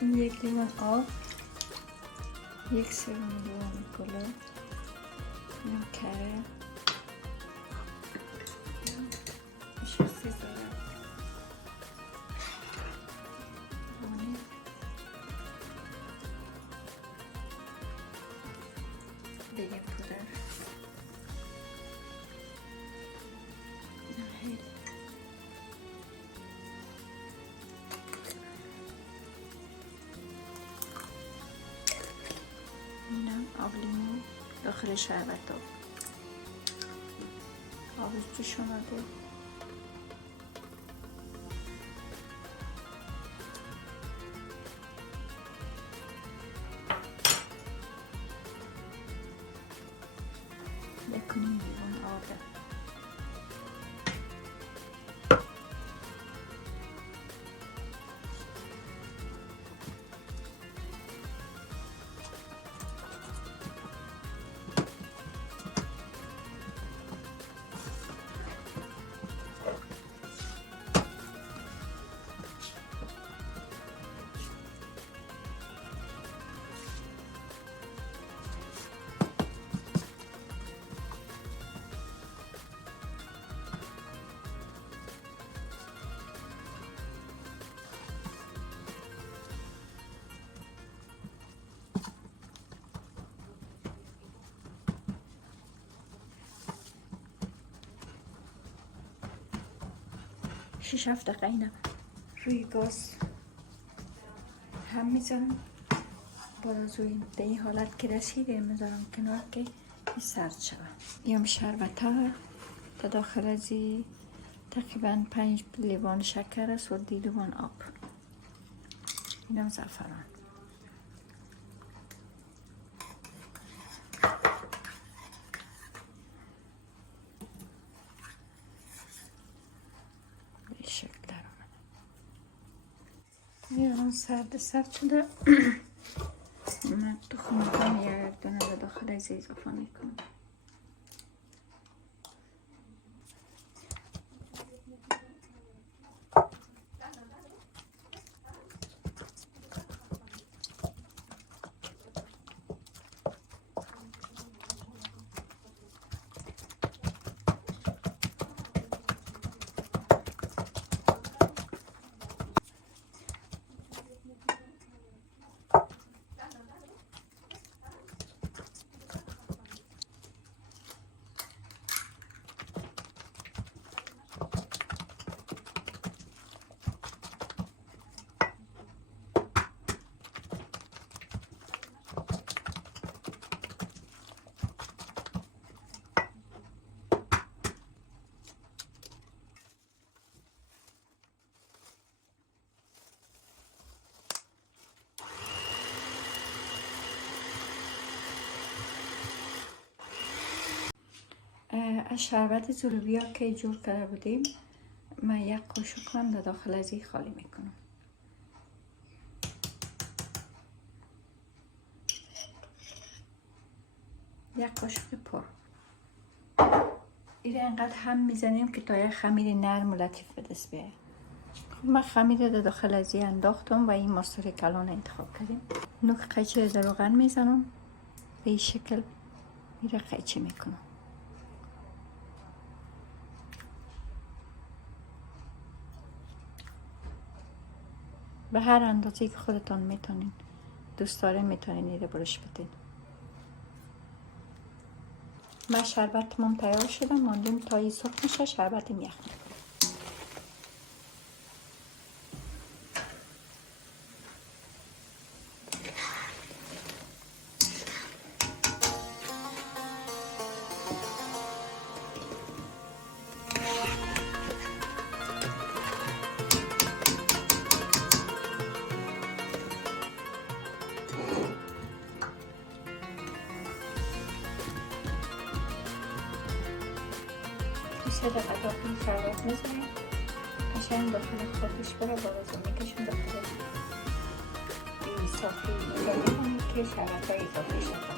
این 1 لیوان آب، 1/3 لیوان پلو، این کره، بیکینگ پودر، اینم آب لیمو داخل شربت آبش جوش اومده. بکنیم لیوان آبه. شش 7 دقیقه اینم روی گاز هم میذارم. بعد از به این حالت که رسیده میذارم کنار که سرد شود. یم شربت ها تا داخل از تقریبا 5 لیوان شکر است و 2 لیوان آب. اینم زعفران. به شکل در آمده. الان سرد شده. من تخم‌مرغ یک دونه رو داخل از اضافه میکنم. از شربت زلوبیا که جور کرده بودیم من یک قاشق هم داخل از این خالی میکنم. یک قاشق پر. این انقدر هم میزنیم که تا یک خمیر نرم و لطیف به دست بیاید. من خمیر رو داخل از این انداختم و این ماستور کلان انتخاب کردیم. نوک قیچی در روغن میزنم به این شکل میره قیچی میکنم. به هر اندازه‌ای که خودتان میتونین دوست دارین میتونین اینو برش بدین. من شربتم تیار شده، ماندیم تا این سرخ میشه شربتم یخ میکنم. سه دقیقه داخل شربت میزنیم قشنگ داخل خودش بره بارازو میکشیم داخل این صافی میزنیم که شربت های اضافه شد.